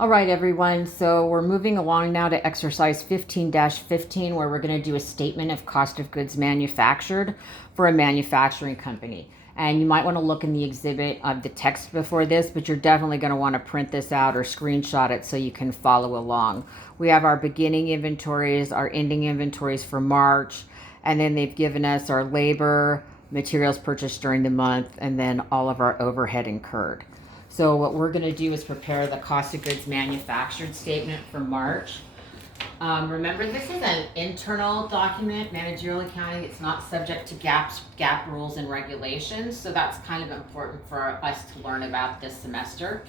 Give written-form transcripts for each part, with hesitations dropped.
All right, everyone. So we're moving along now to exercise 15-15, where we're going to do a statement of cost of goods manufactured for a manufacturing company. And you might want to look in the exhibit of the text before this, but you're definitely going to want to print this out or screenshot it so you can follow along. We have our beginning inventories, our ending inventories for March, and then they've given us our labor, materials purchased during the month, and then all of our overhead incurred. So what we're going to do is prepare the cost of goods manufactured statement for March. Remember, this is an internal document, managerial accounting. It's not subject to GAAP rules and regulations. So that's kind of important for us to learn about this semester.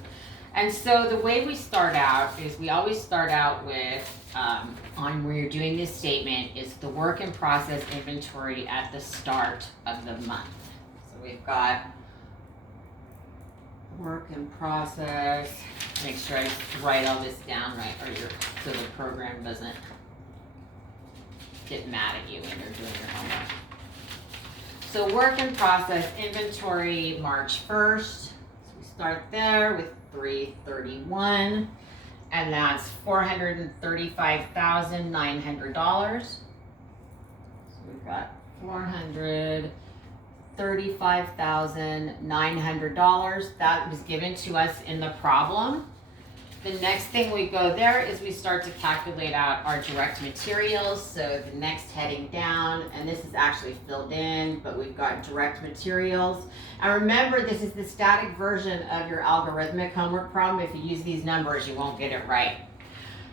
And so the way we start out is we always start out with, on where you're doing this statement, is the work in process inventory at the start of the month. So we've got work in process. Make sure I write all this down right, so the program doesn't get mad at you when you're doing your homework. So work in process inventory March 1st. So we start there with 331, and that's $435,900. So we've got $435,900. That was given to us in the problem. The next thing we go there is we start to calculate out our direct materials. So the next heading down, and this is actually filled in, but we've got direct materials. And remember, this is the static version of your algorithmic homework problem. If you use these numbers, you won't get it right.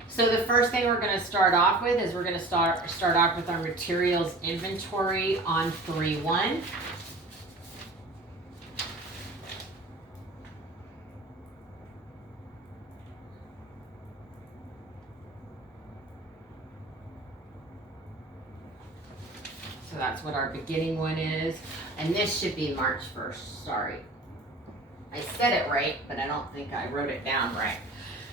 So the first thing we're going to start off with is we're going to start off with our materials inventory on 3/1. So that's what our beginning one is. And this should be March 1st. Sorry. I said it right, but I don't think I wrote it down right.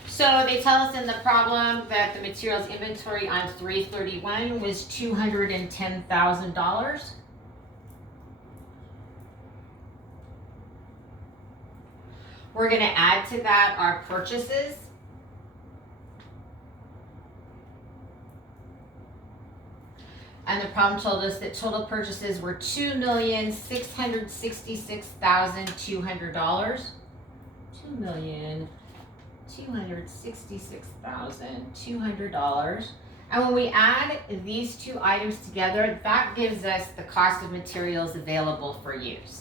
So they tell us in the problem that the materials inventory on 3/31 was $210,000. We're going to add to that our purchases. And the problem told us that total purchases were $2,666,200. $2,266,200. And when we add these two items together, that gives us the cost of materials available for use.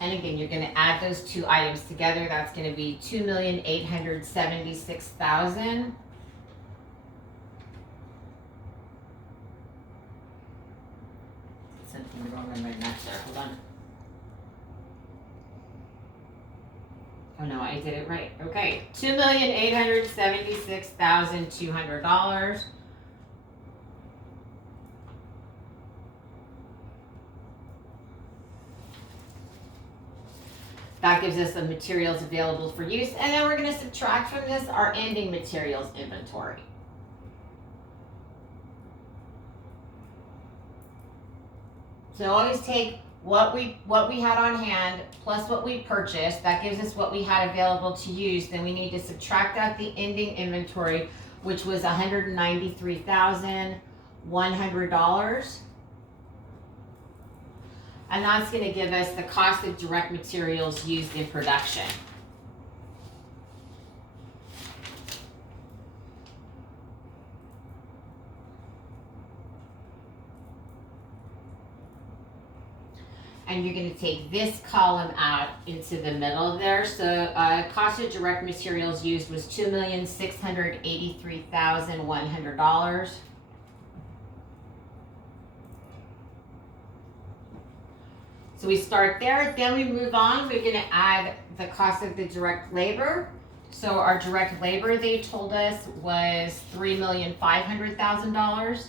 And again, you're going to add those two items together. That's going to be $2,876,000. Something wrong on my math there. Hold on. Oh no, I did it right. Okay, $2,876,200. That gives us the materials available for use. And then we're going to subtract from this our ending materials inventory. So always take what we had on hand plus what we purchased. That gives us what we had available to use. Then we need to subtract out the ending inventory, which was $193,100. And that's going to give us the cost of direct materials used in production. And you're going to take this column out into the middle there. So cost of direct materials used was $2,683,100. So we start there, then we move on. We're going to add the cost of the direct labor. So our direct labor, they told us, was $3,500,000.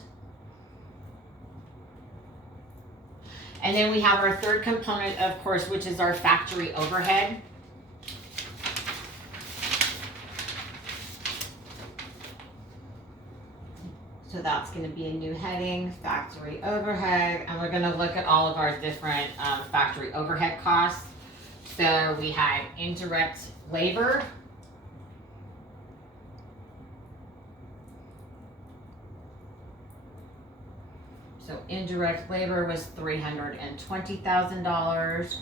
And then we have our third component, of course, which is our factory overhead. So that's going to be a new heading, factory overhead, and we're going to look at all of our different factory overhead costs. So we had indirect labor. So indirect labor was $320,000.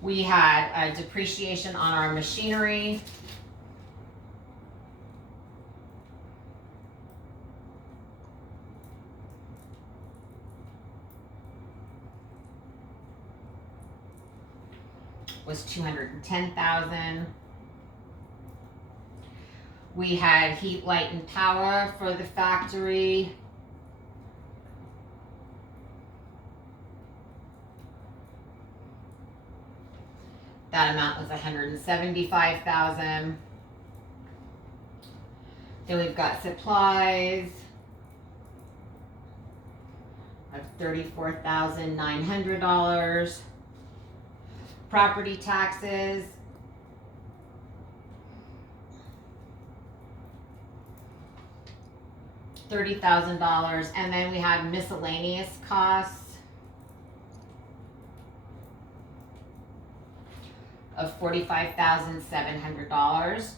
We had a depreciation on our machinery. Was $210,000. We had heat, light, and power for the factory. That amount was $175,000. Then we've got supplies of $34,900. Property taxes, $30,000, and then we had miscellaneous costs of $45,700.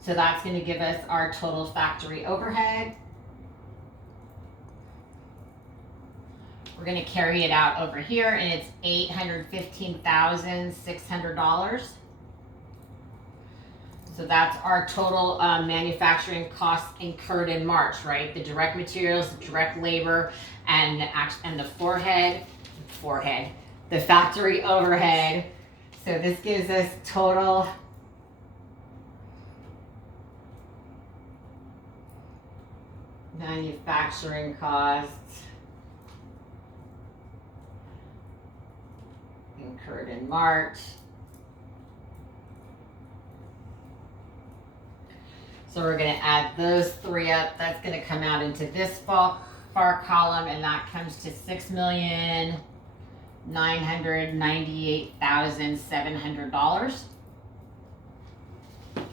So that's going to give us our total factory overhead. We're going to carry it out over here, and it's $815,600. So that's our total manufacturing costs incurred in March, right? The direct materials, the direct labor, and the the factory overhead. So this gives us total manufacturing costs incurred in March. So we're going to add those three up. That's going to come out into this far column, and that comes to $6,998,700.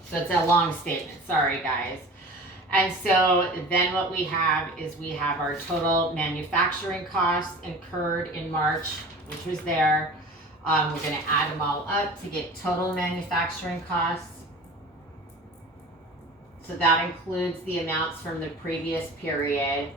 So it's a long statement. Sorry, guys. And so then what we have is we have our total manufacturing costs incurred in March, which was there. We're going to add them all up to get total manufacturing costs. So that includes the amounts from the previous period,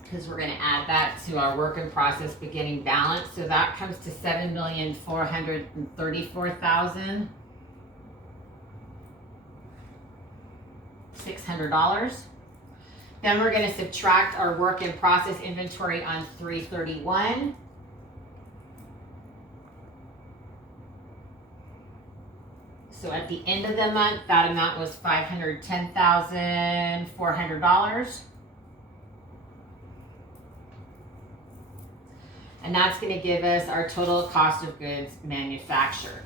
because we're going to add that to our work in process beginning balance. So that comes to $7,434,600. Then we're going to subtract our work in process inventory on 3/31. So at the end of the month, that amount was $510,400. And that's going to give us our total cost of goods manufactured.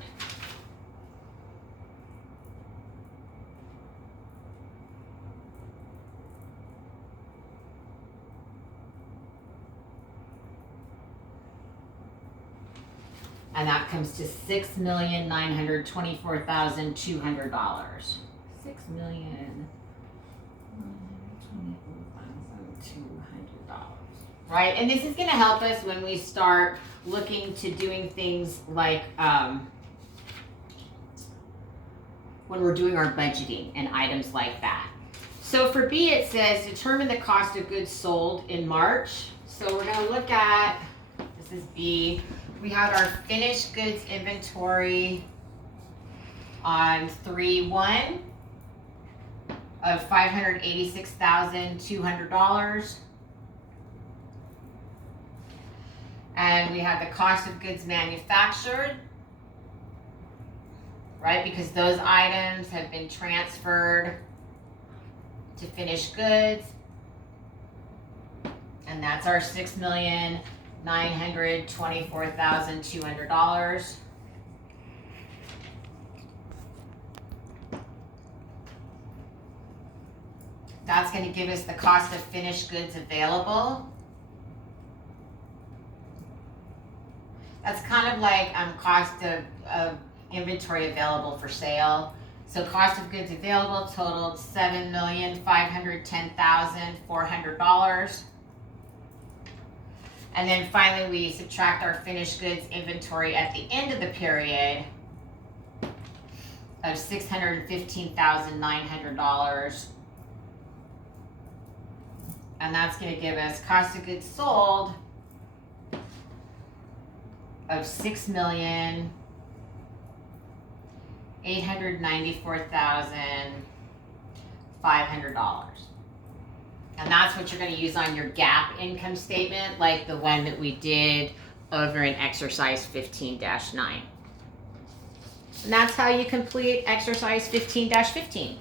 And that comes to $6,924,200. $6,924,200. Right? And this is going to help us when we start looking to doing things like when we're doing our budgeting and items like that. So for B, it says determine the cost of goods sold in March. So we're going to look at, this is B. We had our finished goods inventory on 3/1 of $586,200. And we had the cost of goods manufactured, right? Because those items have been transferred to finished goods. And that's our $6,924,200. That's going to give us the cost of finished goods available. That's kind of like cost of inventory available for sale. So cost of goods available totaled $7,510,400. And then finally, we subtract our finished goods inventory at the end of the period of $615,900. And that's going to give us cost of goods sold of $6,894,500. And that's what you're going to use on your GAAP income statement, like the one that we did over in exercise 15-9. And that's how you complete exercise 15-15.